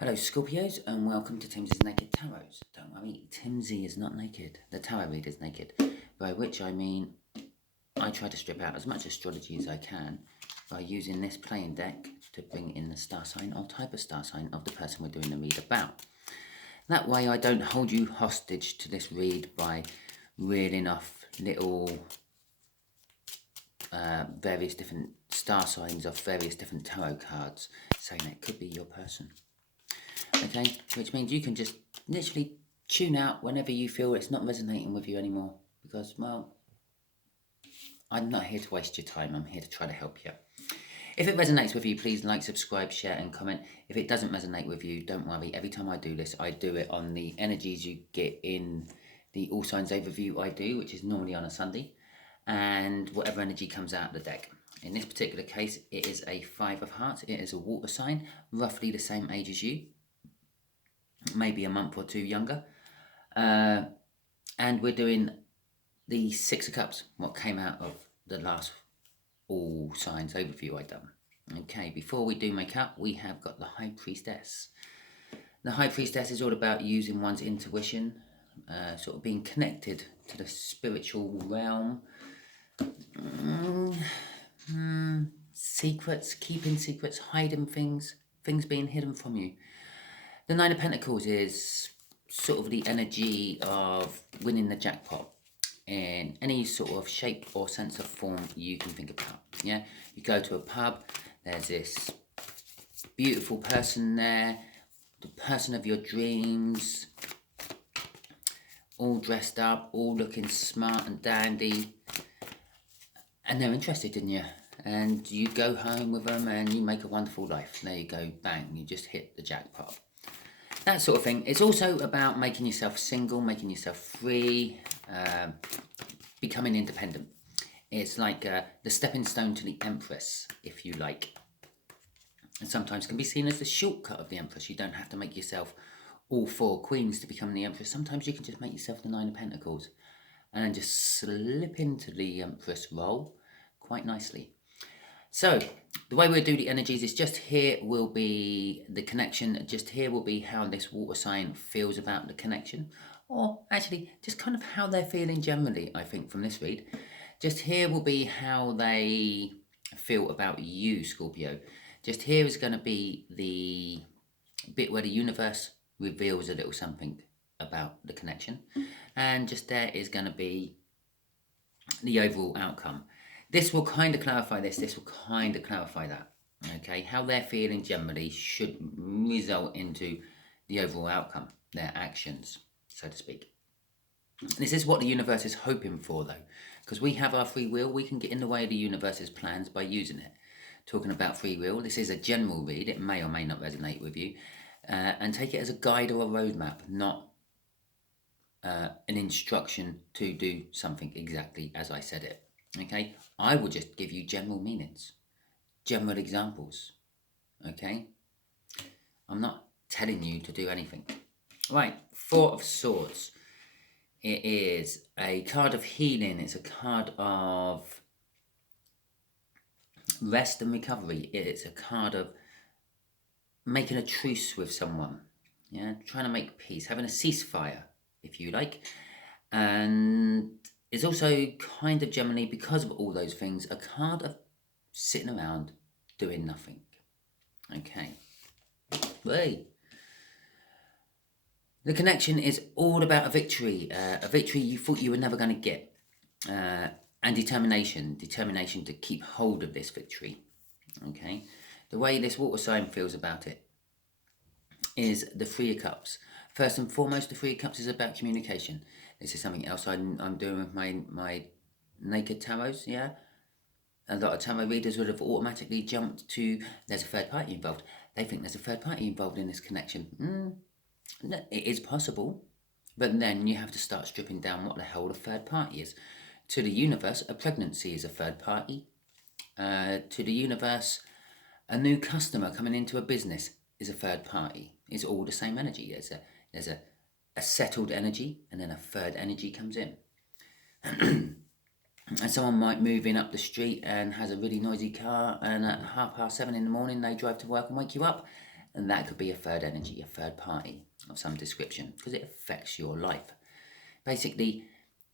Hello Scorpios and welcome to Timsy Naked Tarot. Don't worry, Timsy is not naked. The tarot reader is naked. By which I mean, I try to strip out as much astrology as I can by using this playing deck to bring in the star sign or type of star sign of the person we're doing the read about. That way I don't hold you hostage to this read by reeling off little various different star signs of various different tarot cards saying it could be your person. Okay, which means you can just literally tune out whenever you feel it's not resonating with you anymore. Because, well, I'm not here to waste your time. I'm here to try to help you. If it resonates with you, please like, subscribe, share, and comment. If it doesn't resonate with you, don't worry. Every time I do this, I do it on the energies you get in the All Signs overview I do, which is normally on a Sunday, and whatever energy comes out of the deck. In this particular case, it is a 5 of Hearts. It is a water sign, roughly the same age as you. Maybe a month or two younger, and we're doing the 6 of Cups, what came out of the last All Signs overview I done. Okay, before we do make up, we have got the High Priestess. The High Priestess is all about using one's intuition, sort of being connected to the spiritual realm, secrets, keeping secrets, hiding things being hidden from you. The Nine of Pentacles is sort of the energy of winning the jackpot in any sort of shape or sense of form you can think about. Yeah, you go to a pub, there's this beautiful person there, the person of your dreams, all dressed up, all looking smart and dandy, and they're interested in you. And you go home with them and you make a wonderful life. There you go, bang, you just hit the jackpot. That sort of thing. It's also about making yourself single, making yourself free, becoming independent. It's like the stepping stone to the Empress, if you like. And sometimes can be seen as the shortcut of the Empress. You don't have to make yourself all 4 queens to become the Empress. Sometimes you can just make yourself the 9 of Pentacles and then just slip into the Empress role quite nicely. So, the way we'll do the energies is just here will be the connection, just here will be how this water sign feels about the connection, or actually just kind of how they're feeling generally, I think, from this read. Just here will be how they feel about you, Scorpio. Just here is going to be the bit where the universe reveals a little something about the connection, and just there is going to be the overall outcome. This will kind of clarify this will kind of clarify that, okay? How they're feeling generally should result into the overall outcome, their actions, so to speak. This is what the universe is hoping for, though, because we have our free will. We can get in the way of the universe's plans by using it. Talking about free will, this is a general read. It may or may not resonate with you, and take it as a guide or a roadmap, not an instruction to do something exactly as I said it. Okay, I will just give you general meanings, general examples. Okay, I'm not telling you to do anything. Right, 4 of Swords. It is a card of healing. It's a card of rest and recovery. It's a card of making a truce with someone. Yeah, trying to make peace, having a ceasefire, if you like. And it's also kind of generally, because of all those things, a card of sitting around doing nothing. Okay. Hey. The connection is all about a victory you thought you were never going to get, and determination to keep hold of this victory. Okay. The way this water sign feels about it is the 3 of Cups. First and foremost, the 3 of Cups is about communication. This is something else I'm doing with my Naked Tarots, yeah? A lot of tarot readers would have automatically jumped to, there's a third party involved. They think there's a third party involved in this connection. It is possible, but then you have to start stripping down what the hell the third party is. To the universe, a pregnancy is a third party. To the universe, a new customer coming into a business is a third party. It's all the same energy. There's a settled energy, and then a third energy comes in. And someone might move in up the street and has a really noisy car, and at 7:30 in the morning they drive to work and wake you up, And that could be a third energy, a third party of some description, because it affects your life. Basically,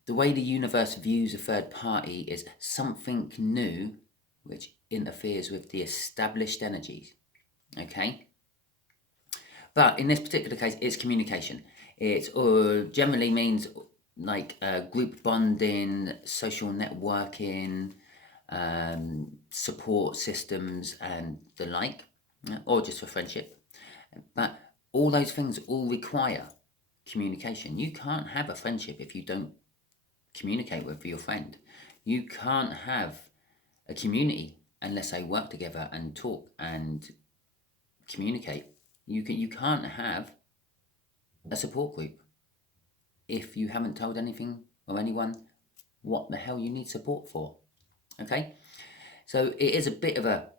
the way the universe views a third party is something new which interferes with the established energies. Okay? But in this particular case, it's communication. It generally means like group bonding, social networking, support systems and the like, or just for friendship. But all those things all require communication. You can't have a friendship if you don't communicate with your friend. You can't have a community unless they work together and talk and communicate. You can't have a support group if you haven't told anything or anyone what the hell you need support for. Okay? So it is a bit of a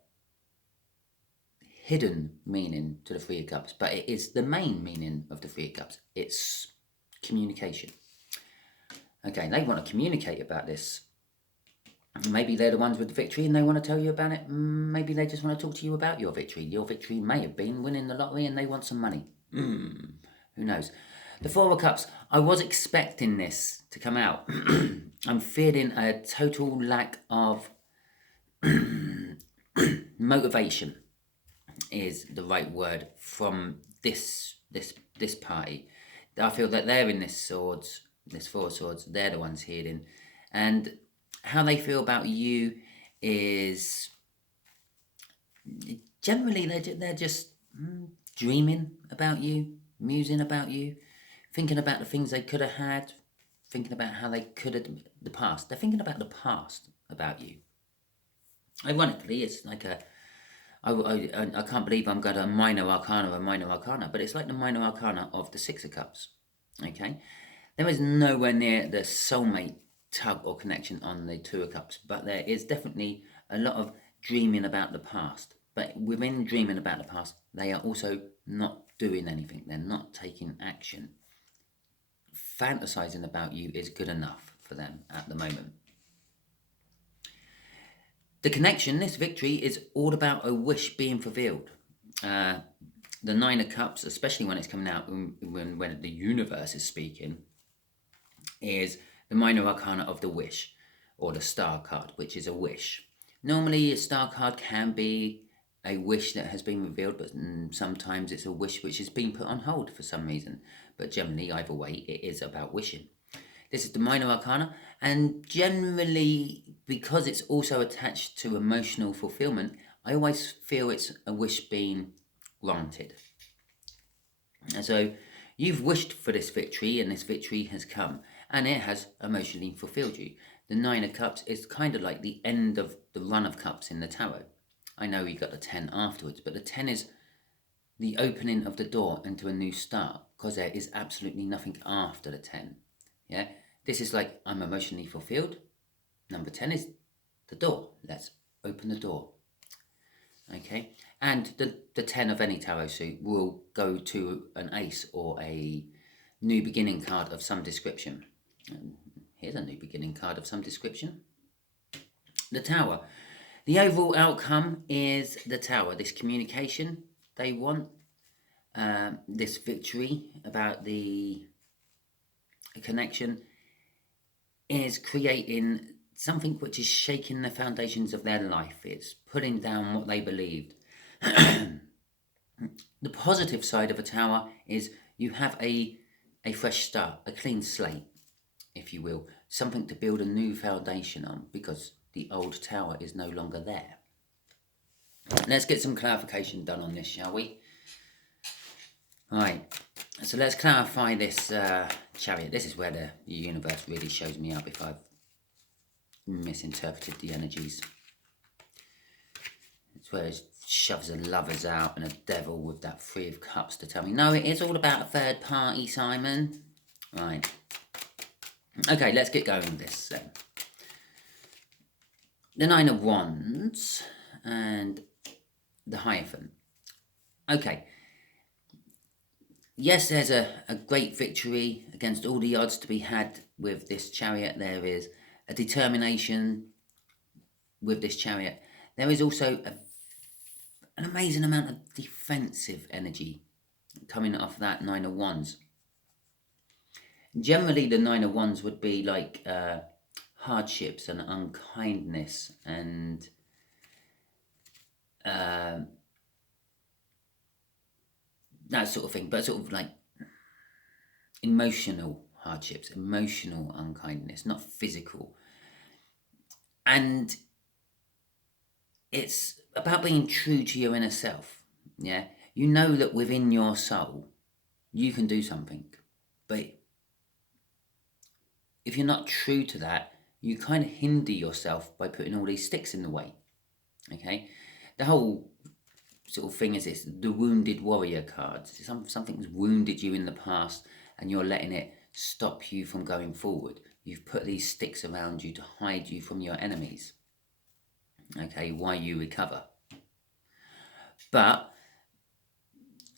hidden meaning to the Three of Cups, but it is the main meaning of the Three of Cups. It's communication. Okay, they want to communicate about this. Maybe they're the ones with the victory and they want to tell you about it. Maybe they just want to talk to you about your victory. Your victory may have been winning the lottery and they want some money. Who knows? The Four of Cups, I was expecting this to come out. I'm feeling a total lack of motivation is the right word from this party. I feel that they're in this Four of Swords, they're the ones healing. And how they feel about you is generally they're just dreaming about you, musing about you, thinking about the things they could have had, thinking about how they could have, the past. They're thinking about the past about you. Ironically, it's like I can't believe I'm got a minor arcana, but it's like the minor arcana of the Six of Cups. Okay? There is nowhere near the soulmate tug or connection on the Two of Cups, but there is definitely a lot of dreaming about the past. But within dreaming about the past, they are also not doing anything. They're not taking action. Fantasizing about you is good enough for them at the moment. The connection, this victory, is all about a wish being fulfilled. The Nine of Cups, especially when it's coming out, when the universe is speaking, is the minor arcana of the wish, or the star card, which is a wish. Normally, a star card can be a wish that has been revealed, but sometimes it's a wish which has been put on hold for some reason. But generally, either way, it is about wishing. This is the minor arcana, and generally, because it's also attached to emotional fulfillment, I always feel it's a wish being granted. And so, you've wished for this victory, and this victory has come, and it has emotionally fulfilled you. The Nine of Cups is kind of like the end of the run of cups in the tarot. I know you got the 10 afterwards, but the 10 is the opening of the door into a new start, because there is absolutely nothing after the 10. Yeah, this is like, I'm emotionally fulfilled. Number 10 is the door. Let's open the door. Okay, and the 10 of any tarot suit will go to an ace or a new beginning card of some description. Here's a new beginning card of some description. The Tower. The overall outcome is the Tower. This communication they want, this victory about the connection, is creating something which is shaking the foundations of their life. It's putting down what they believed. The positive side of a tower is you have a fresh start, a clean slate, if you will, something to build a new foundation on, because the old tower is no longer there. Let's get some clarification done on this, shall we? Right, so let's clarify this chariot. This is where the universe really shows me up if I've misinterpreted the energies. It's where it shoves the lovers out and a devil with that Three of Cups to tell me, no, it is all about a third party, Simon. Right. Okay, let's get going with this then. The Nine of Wands and the Hierophant. Okay. Yes, there's a great victory against all the odds to be had with this chariot. There is a determination with this chariot. There is also an amazing amount of defensive energy coming off that Nine of Wands. Generally, the Nine of Wands would be like hardships and unkindness and that sort of thing, but sort of like emotional hardships, emotional unkindness, not physical. And it's about being true to your inner self. Yeah, you know that within your soul you can do something, but if you're not true to that, you kind of hinder yourself by putting all these sticks in the way. Okay, the whole sort of thing is this: the wounded warrior cards. Something's wounded you in the past, and you're letting it stop you from going forward. You've put these sticks around you to hide you from your enemies. Okay, while you recover. But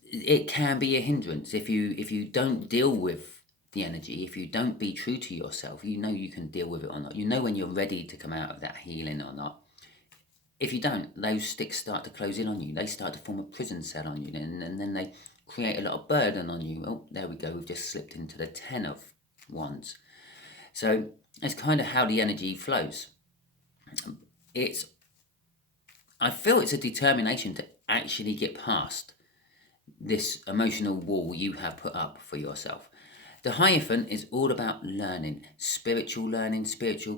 it can be a hindrance if you don't deal with the energy, if you don't be true to yourself. You know you can deal with it or not. You know when you're ready to come out of that healing or not. If you don't, those sticks start to close in on you. They start to form a prison cell on you, and then they create a lot of burden on you. Oh, there we go. We've just slipped into the Ten of Wands. So it's kind of how the energy flows. I feel it's a determination to actually get past this emotional wall you have put up for yourself. The Hierophant is all about learning, spiritual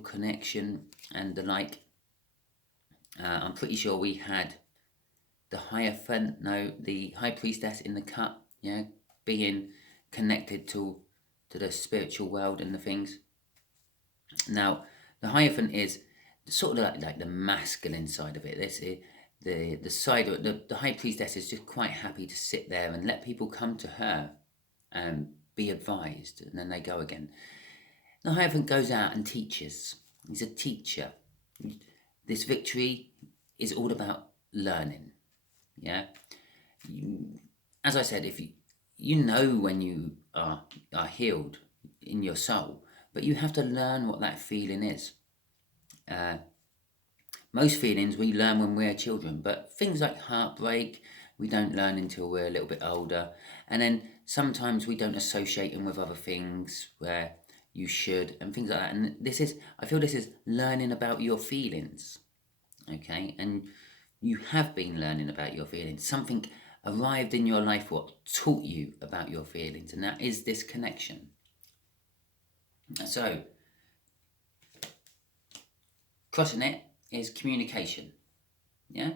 connection, and the like. I'm pretty sure we had the Hierophant, the High Priestess in the cut, yeah, being connected to the spiritual world and the things. Now, the Hierophant is sort of like the masculine side of it. The side of the High Priestess is just quite happy to sit there and let people come to her and be advised, and then they go again. The Hierophant goes out and teaches. He's a teacher. This victory is all about learning. Yeah. As I said, if you know when you are healed in your soul, but you have to learn what that feeling is. Most feelings we learn when we're children, but things like heartbreak, we don't learn until we're a little bit older. And then sometimes we don't associate them with other things where you should, and things like that. And I feel this is learning about your feelings. Okay, and you have been learning about your feelings. Something arrived in your life what taught you about your feelings, and that is this connection. So, crossing it is communication. Yeah,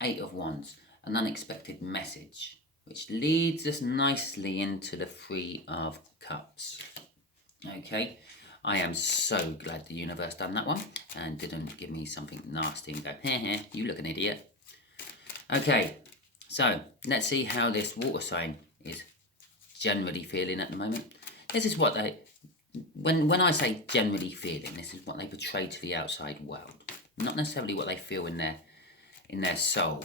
Eight of Wands, an unexpected message, which leads us nicely into the Three of Cups. Okay, I am so glad the universe done that one and didn't give me something nasty and go, heh, you look an idiot. Okay, so let's see how this water sign is generally feeling at the moment. This is what they, when I say generally feeling, this is what they portray to the outside world, not necessarily what they feel in their soul.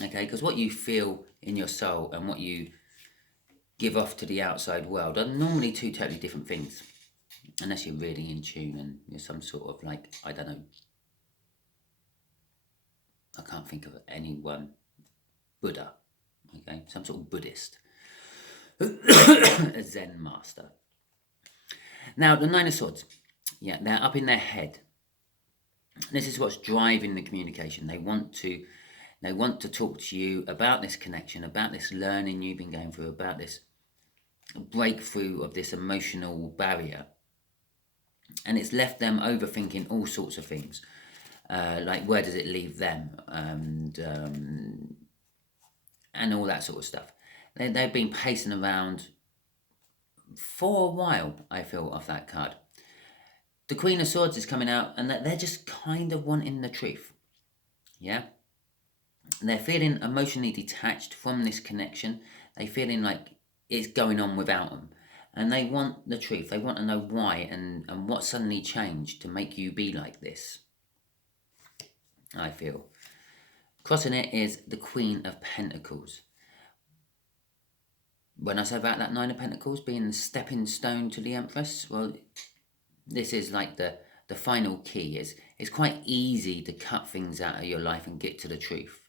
Okay, because what you feel in your soul and what you give off to the outside world are normally two totally different things, unless you're really in tune and you're some sort of like, I don't know, I can't think of anyone, Buddha, okay, some sort of Buddhist, a Zen master. Now, the Nine of Swords, yeah, they're up in their head. This is what's driving the communication. They want to talk to you about this connection, about this learning you've been going through, about this breakthrough of this emotional barrier. And it's left them overthinking all sorts of things. Like where does it leave them? And all that sort of stuff. They've been pacing around for a while, I feel, off that card. The Queen of Swords is coming out, and they're just kind of wanting the truth. Yeah? They're feeling emotionally detached from this connection. They're feeling like it's going on without them. And they want the truth. They want to know why and what suddenly changed to make you be like this. I feel. Crossing it is the Queen of Pentacles. When I say about that Nine of Pentacles being the stepping stone to the Empress, well, this is like the the final key is it's quite easy to cut things out of your life and get to the truth.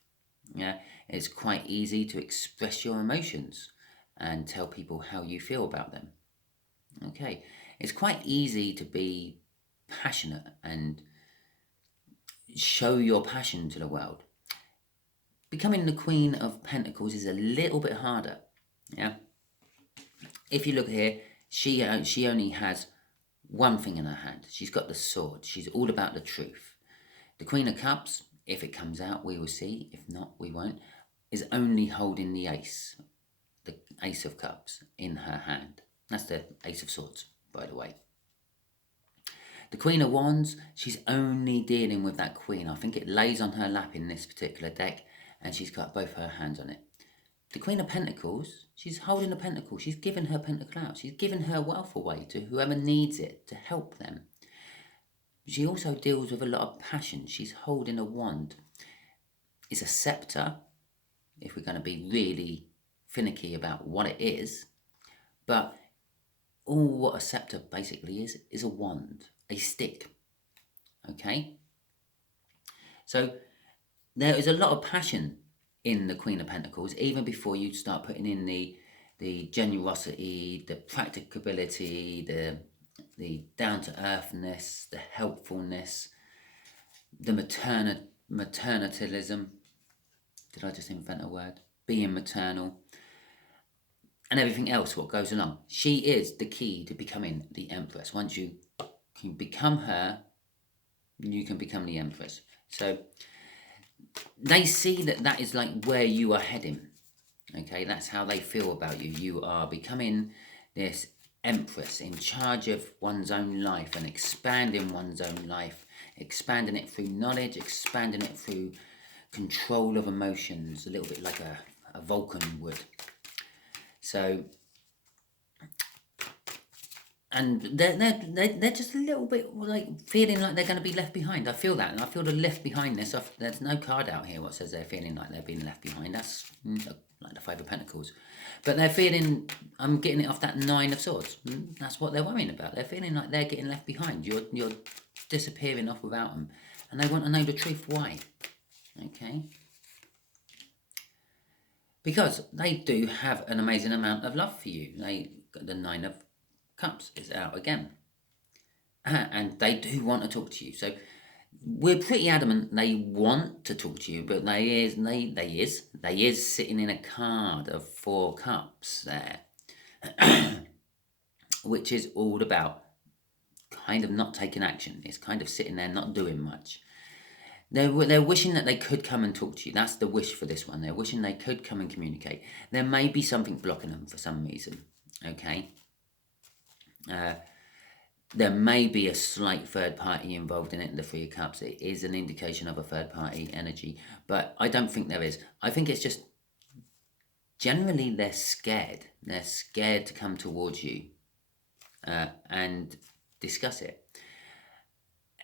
Yeah, it's quite easy to express your emotions and tell people how you feel about them. Okay, it's quite easy to be passionate and show your passion to the world. Becoming the Queen of Pentacles is a little bit harder. Yeah, if you look here, she only has one thing in her hand. She's got the sword. She's all about the truth. The Queen of Cups, if it comes out, we will see. If not, we won't. Is only holding the Ace of Cups in her hand. That's the Ace of Swords, by the way. The Queen of Wands, she's only dealing with that Queen. I think it lays on her lap in this particular deck, and she's got both her hands on it. The Queen of Pentacles, she's holding the pentacle. She's giving her pentacle out. She's giving her wealth away to whoever needs it, to help them. She also deals with a lot of passion. She's holding a wand. It's a scepter, if we're going to be really finicky about what it is. But all what a scepter basically is a wand, a stick. Okay? So there is a lot of passion in the Queen of Pentacles, even before you start putting in the generosity, the practicability, the down-to-earthness, the helpfulness, the maternalism. Did I just invent a word? Being maternal. And everything else, what goes along. She is the key to becoming the Empress. Once you can become her, you can become the Empress. So they see that is like where you are heading. Okay, that's how they feel about you. You are becoming this Empress in charge of one's own life and expanding one's own life, expanding it through knowledge, expanding it through control of emotions, a little bit like a Vulcan would. So, and they're just a little bit like feeling like they're going to be left behind. I feel that, and I feel the left behindness. There's no card out here what says they're feeling like they're being left behind. That's like the Five of Pentacles, but they're feeling. I'm getting it off that Nine of Swords. That's what they're worrying about. They're feeling like they're getting left behind. You're disappearing off without them, and they want to know the truth. Why? Okay. Because they do have an amazing amount of love for you. The Nine of Cups is out again. And they do want to talk to you. So we're pretty adamant they want to talk to you, but they is sitting in a card of 4 cups there. Which is all about kind of not taking action. It's kind of sitting there not doing much. They're wishing that they could come and talk to you. That's the wish for this one. They're wishing they could come and communicate. There may be something blocking them for some reason. Okay. There may be a slight third party involved in it in the Three of Cups. It is an indication of a third party energy, but I don't think there is. I think it's just generally they're scared. They're scared to come towards you and discuss it.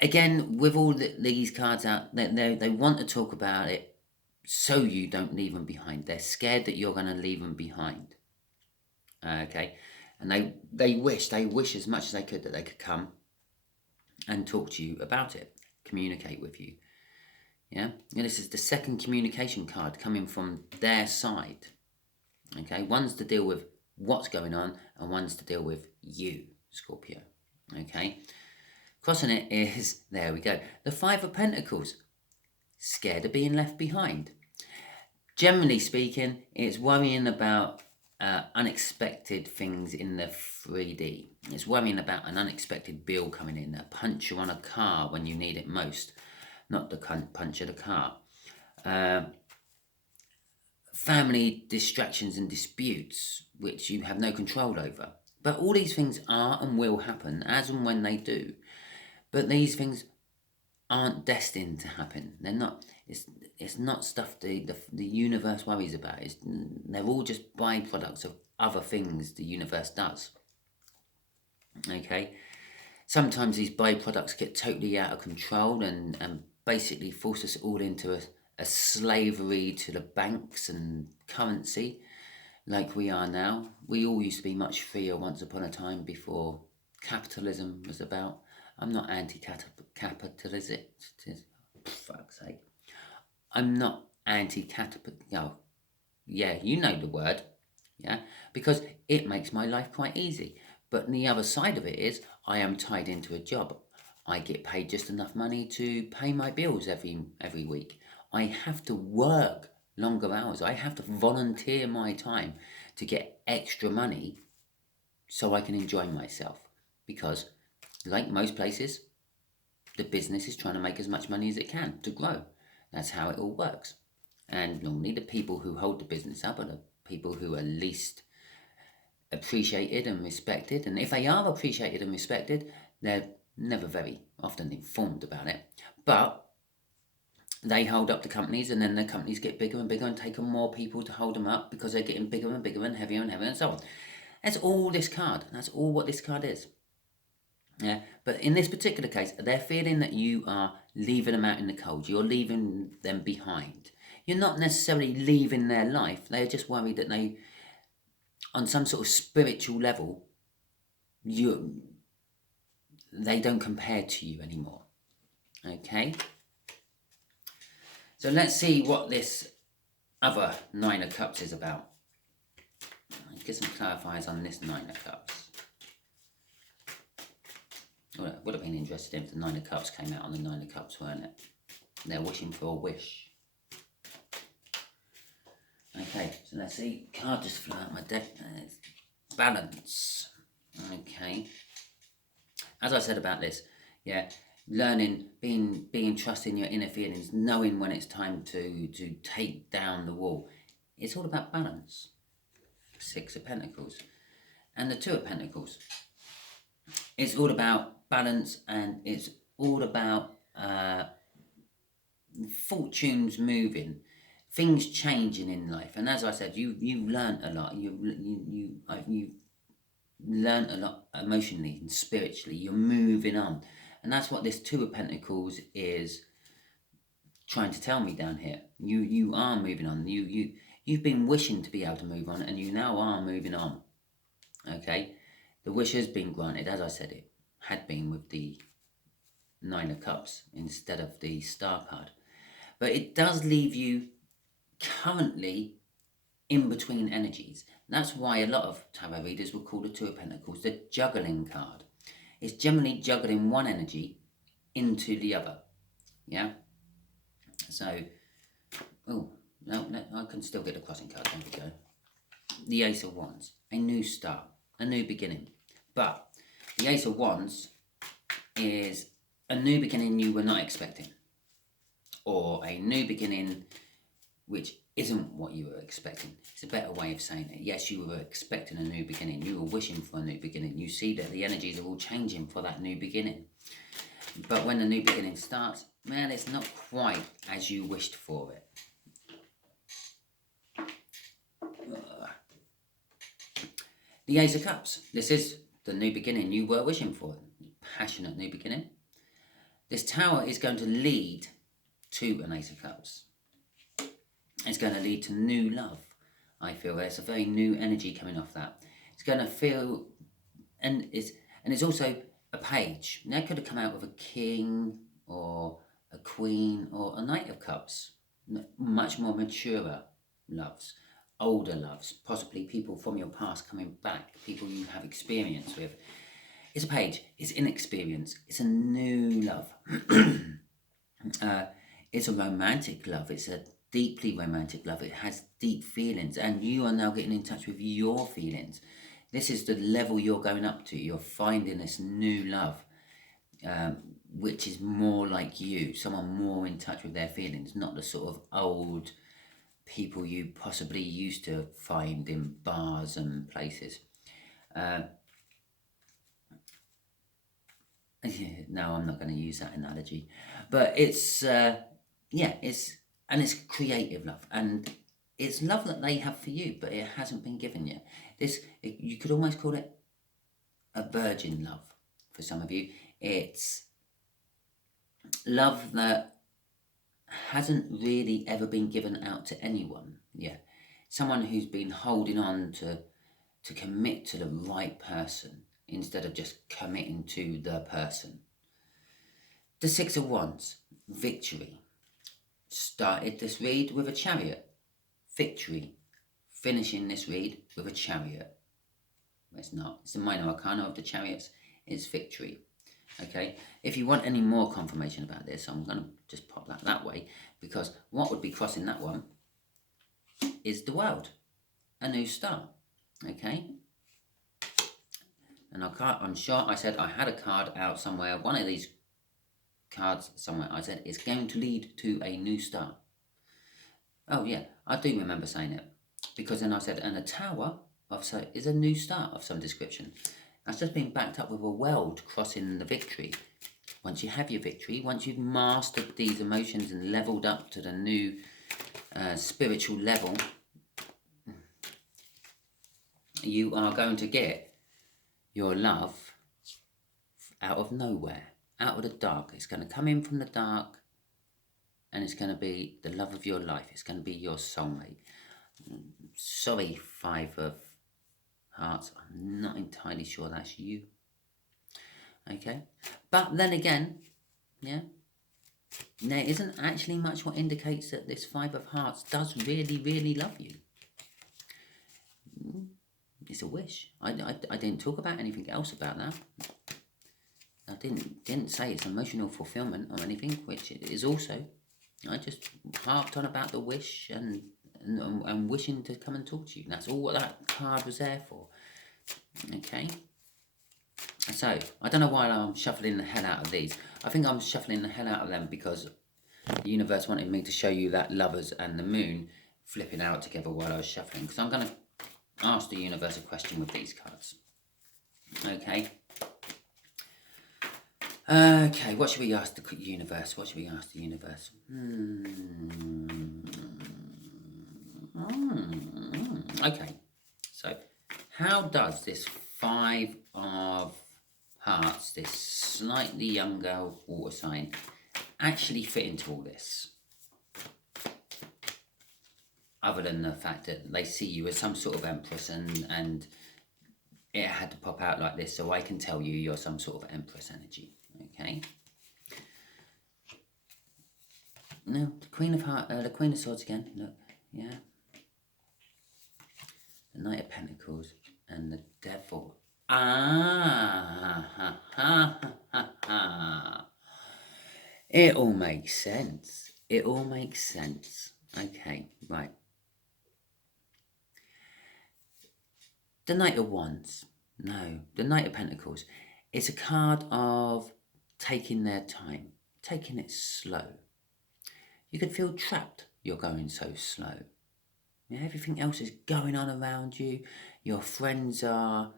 Again, with all these cards out, they want to talk about it so you don't leave them behind. They're scared that you're going to leave them behind. Okay, and they wish as much as they could that they could come and talk to you about it, communicate with you. Yeah, and this is the second communication card coming from their side. Okay, one's to deal with what's going on, and one's to deal with you, Scorpio. Okay. Crossing it is, there we go, the Five of Pentacles. Scared of being left behind. Generally speaking, it's worrying about unexpected things in the 3D. It's worrying about an unexpected bill coming in, a puncture on a car when you need it most, not the puncture the car. Family distractions and disputes, which you have no control over. But all these things are and will happen as and when they do. But these things aren't destined to happen. They're not. It's not stuff the universe worries about. They're all just byproducts of other things the universe does. Okay. Sometimes these byproducts get totally out of control and basically force us all into a slavery to the banks and currency, like we are now. We all used to be much freer once upon a time before capitalism was about. I'm not anti-capitalist. Fuck's sake. I'm not anti-capitalist. No. Yeah, you know the word. Yeah, because it makes my life quite easy. But the other side of it is I am tied into a job. I get paid just enough money to pay my bills every week. I have to work longer hours. I have to volunteer my time to get extra money so I can enjoy myself. Because, like most places, the business is trying to make as much money as it can to grow. That's how it all works. And normally the people who hold the business up are the people who are least appreciated and respected. And if they are appreciated and respected, they're never very often informed about it. But they hold up the companies, and then the companies get bigger and bigger and take on more people to hold them up because they're getting bigger and bigger and heavier and heavier and so on. That's all this card. That's all what this card is. Yeah, but in this particular case, they're feeling that you are leaving them out in the cold. You're leaving them behind. You're not necessarily leaving their life. They're just worried that they, on some sort of spiritual level, they don't compare to you anymore. Okay? So let's see what this other Nine of Cups is about. Let's get some clarifiers on this Nine of Cups. Well, it would have been interesting if the Nine of Cups came out on the Nine of Cups, weren't it? They're wishing for a wish. Okay, so let's see. Card just flew out my deck. Balance. Okay. As I said about this, yeah, learning, being trusting your inner feelings, knowing when it's time to take down the wall. It's all about balance. Six of Pentacles. And the Two of Pentacles. It's all about balance, and it's all about fortunes moving, things changing in life. And as I said, you've learned a lot. You've learned a lot emotionally and spiritually. You're moving on, and that's what this Two of Pentacles is trying to tell me down here. You are moving on. You've been wishing to be able to move on, and you now are moving on. Okay. The wish has been granted, as I said it had been with the Nine of Cups instead of the Star card. But it does leave you currently in between energies. That's why a lot of tarot readers will call the Two of Pentacles the juggling card. It's generally juggling one energy into the other. Yeah? So, oh, no, I can still get a crossing card. There we go. The Ace of Wands. A new start. A new beginning. But the Ace of Wands is a new beginning you were not expecting, or a new beginning which isn't what you were expecting. It's a better way of saying it. Yes, you were expecting a new beginning. You were wishing for a new beginning. You see that the energies are all changing for that new beginning. But when the new beginning starts, man, it's not quite as you wished for it. The Ace of Cups. This is the new beginning you were wishing for. Passionate new beginning. This Tower is going to lead to an Ace of Cups. It's going to lead to new love, I feel. There's a very new energy coming off that. It's going to feel, and it's also a page. Now, it could have come out with a king or a queen or a Knight of Cups. Much more mature loves. Older loves, possibly people from your past coming back, people you have experience with. It's a page, it's inexperience, it's a new love. It's a romantic love, it's a deeply romantic love, it has deep feelings, and you are now getting in touch with your feelings. This is the level you're going up to. You're finding this new love, which is more like you, someone more in touch with their feelings, not the sort of old people you possibly used to find in bars and places. No, I'm not going to use that analogy, but it's it's creative love, and it's love that they have for you, but it hasn't been given yet. You could almost call it a virgin love for some of you. It's love that hasn't really ever been given out to anyone yet. Someone who's been holding on to commit to the right person instead of just committing to the person. The Six of Wands, victory. Started this read with a Chariot, victory. Finishing this read with a Chariot. It's not. It's the minor arcana of the Chariots. It's victory. Okay. If you want any more confirmation about this, I'm going to just pop that way, because what would be crossing that one is the World, a new start. Okay. And I'm sure I said I had a card out somewhere. One of these cards somewhere. I said it's going to lead to a new start. Oh yeah, I do remember saying it, because then I said, and a tower is a new start of some description. That's just been backed up with a world crossing the victory. Once you have your victory, once you've mastered these emotions and leveled up to the new spiritual level, you are going to get your love out of nowhere, out of the dark. It's going to come in from the dark, and it's going to be the love of your life. It's going to be your soulmate. Sorry, Five of Hearts, I'm not entirely sure that's you. Okay, but then again, yeah, there isn't actually much what indicates that this Five of Hearts does really love you. It's a wish. I didn't talk about anything else about that. I didn't say it's emotional fulfillment or anything, which it is also. I just harped on about the wish and wishing to come and talk to you. That's all what that card was there for. Okay. So, I don't know why I'm shuffling the hell out of these. I think I'm shuffling the hell out of them because the universe wanted me to show you that Lovers and the Moon flipping out together while I was shuffling. Because I'm going to ask the universe a question with these cards. Okay. Okay, what should we ask the universe? What should we ask the universe? Okay, so how does this Five of Hearts, this slightly younger water sign, actually fit into all this? Other than the fact that they see you as some sort of empress and it had to pop out like this, so I can tell you you're some sort of empress energy. Okay. No, the Queen of Swords again. Look, yeah. The Knight of Pentacles and the Devil. It all makes sense. It all makes sense. Okay, right. The Knight of Wands. No, the Knight of Pentacles. It's a card of taking their time, taking it slow. You could feel trapped. You're going so slow. Yeah, everything else is going on around you. Your friends are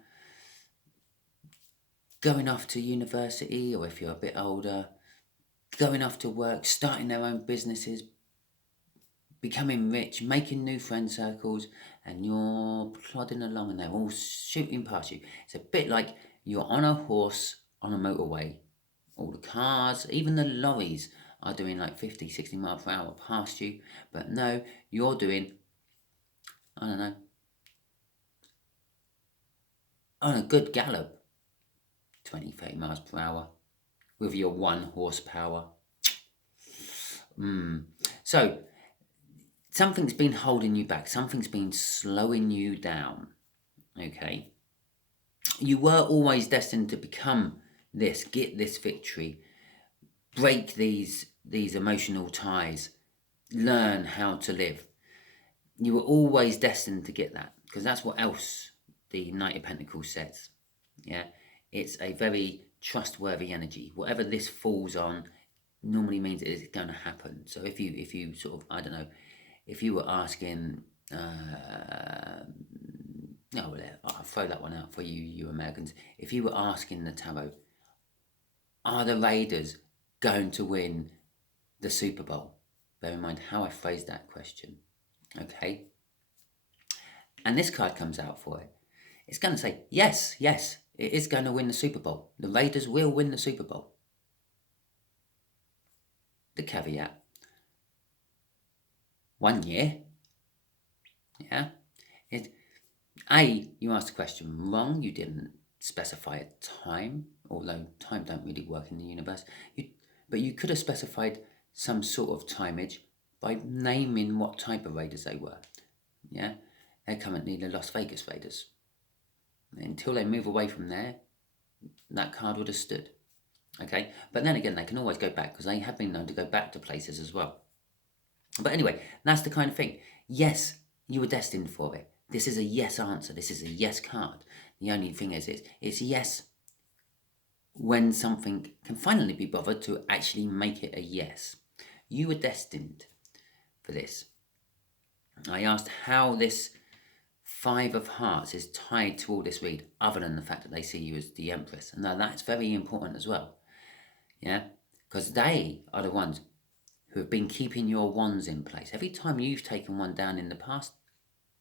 going off to university, or if you're a bit older, going off to work, starting their own businesses, becoming rich, making new friend circles, and you're plodding along and they're all shooting past you. It's a bit like you're on a horse on a motorway. All the cars, even the lorries are doing like 50, 60 miles per hour past you. But no, you're doing, I don't know, on a good gallop, 20, 30 miles per hour with your 1 horsepower. So, something's been holding you back. Something's been slowing you down. Okay? You were always destined to become this, get this victory, break these emotional ties, learn how to live. You were always destined to get that, because that's what else the Knight of Pentacles says. Yeah, it's a very trustworthy energy. Whatever this falls on normally means it's going to happen. So if you sort of, I don't know, if you were asking, no, I'll throw that one out for you Americans. If you were asking the tarot, are the Raiders going to win the Super Bowl? Bear in mind how I phrased that question. Okay? And this card comes out for it. It's going to say, yes, it is going to win the Super Bowl. The Raiders will win the Super Bowl. The caveat. 1 year. Yeah? You asked the question wrong. You didn't specify a time, although time don't really work in the universe. But you could have specified some sort of timeage by naming what type of raiders they were. Yeah, they're currently the Las Vegas Raiders. Until they move away from there, that card would have stood. Okay, but then again, they can always go back because they have been known to go back to places as well. But anyway, that's the kind of thing. Yes, you were destined for it. This is a yes answer. This is a yes card. The only thing is, it's yes when something can finally be bothered to actually make it a yes. You were destined for this. I asked how this Five of Hearts is tied to all this read, other than the fact that they see you as the Empress. And now that's very important as well. Yeah, because they are the ones who have been keeping your wands in place. Every time you've taken one down in the past,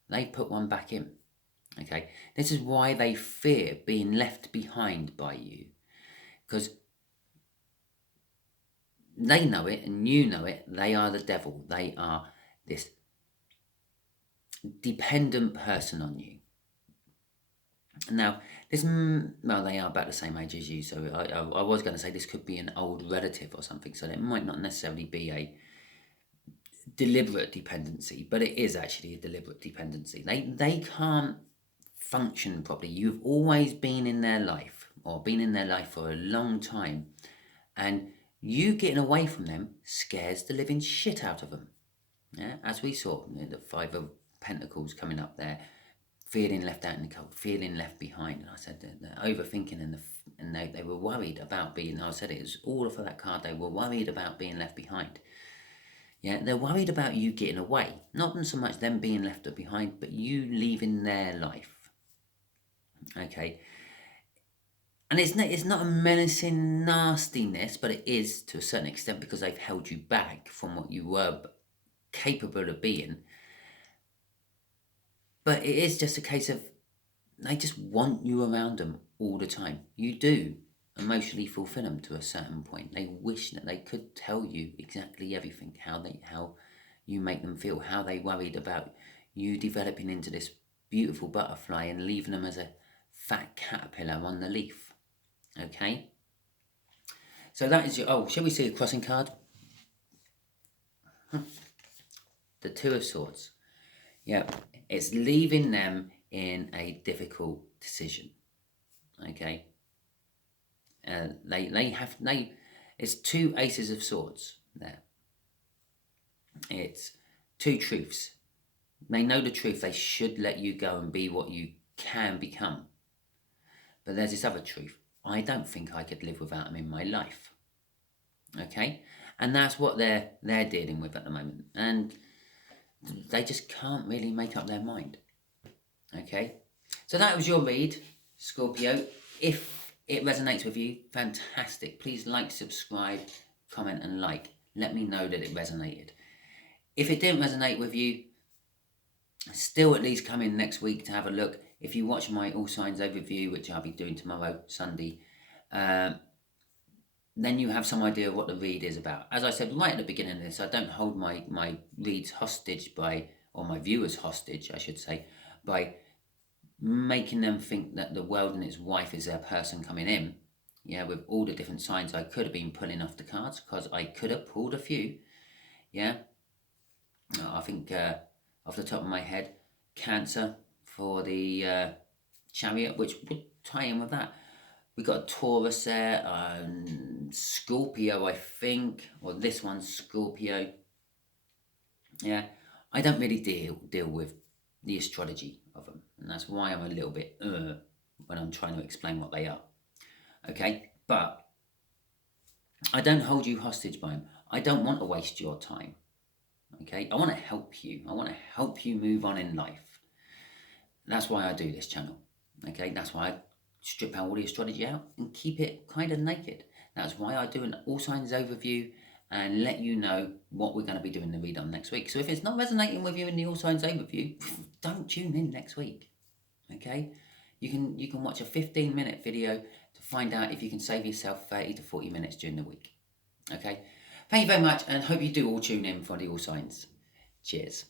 they put one back in. Okay, this is why they fear being left behind by you, because they know it and you know it. They are the devil. They are this dependent person on you. Now, well, they are about the same age as you, so I was going to say this could be an old relative or something, so it might not necessarily be a deliberate dependency, but it is actually a deliberate dependency. They can't function properly. You've always been in their life, or been in their life for a long time, and you getting away from them scares the living shit out of them. Yeah, as we saw, the Five of Pentacles coming up there, feeling left out in the cold, feeling left behind. And I said they're overthinking, and they were worried about being. I said it was all for that card. They were worried about being left behind. Yeah, they're worried about you getting away, not so much them being left behind, but you leaving their life. Okay, and it's not a menacing nastiness, but it is to a certain extent because they've held you back from what you were capable of being. But it is just a case of they just want you around them all the time. You do emotionally fulfill them to a certain point. They wish that they could tell you exactly everything, how you make them feel, how they worried about you developing into this beautiful butterfly and leaving them as a fat caterpillar on the leaf. Okay? So that is your... Oh, shall we see a crossing card? The Two of Swords. Yeah, it's leaving them in a difficult decision. Okay? It's two Aces of Swords there. It's two truths. They know the truth. They should let you go and be what you can become. But there's this other truth. I don't think I could live without them in my life. Okay? And that's what they're dealing with at the moment. And they just can't really make up their mind. Okay? So that was your read, Scorpio. If it resonates with you, fantastic. Please like, subscribe, comment and like. Let me know that it resonated. If it didn't resonate with you, still at least come in next week to have a look. If you watch my All Signs overview, which I'll be doing tomorrow, Sunday, then you have some idea of what the read is about. As I said right at the beginning of this, I don't hold my reads hostage or my viewers hostage, I should say, by making them think that the world and its wife is their person coming in. Yeah, with all the different signs I could have been pulling off the cards, because I could have pulled a few. Yeah, I think off the top of my head, Cancer for the Chariot, which would tie in with that. We got a Taurus there, Scorpio, I think, or this one's Scorpio. Yeah, I don't really deal with the astrology of them, and that's why I'm a little bit when I'm trying to explain what they are. Okay, but I don't hold you hostage by them. I don't want to waste your time. Okay, I want to help you. I want to help you move on in life. That's why I do this channel. Okay, that's why I strip all the astrology out and keep it kind of naked. That's why I do an All Signs overview and let you know what we're going to be doing the read on next week. So if it's not resonating with you in the All Signs overview, don't tune in next week. Okay, you can watch a 15-minute video to find out if you can save yourself 30 to 40 minutes during the week. Okay, thank you very much, and hope you do all tune in for the All Signs. Cheers.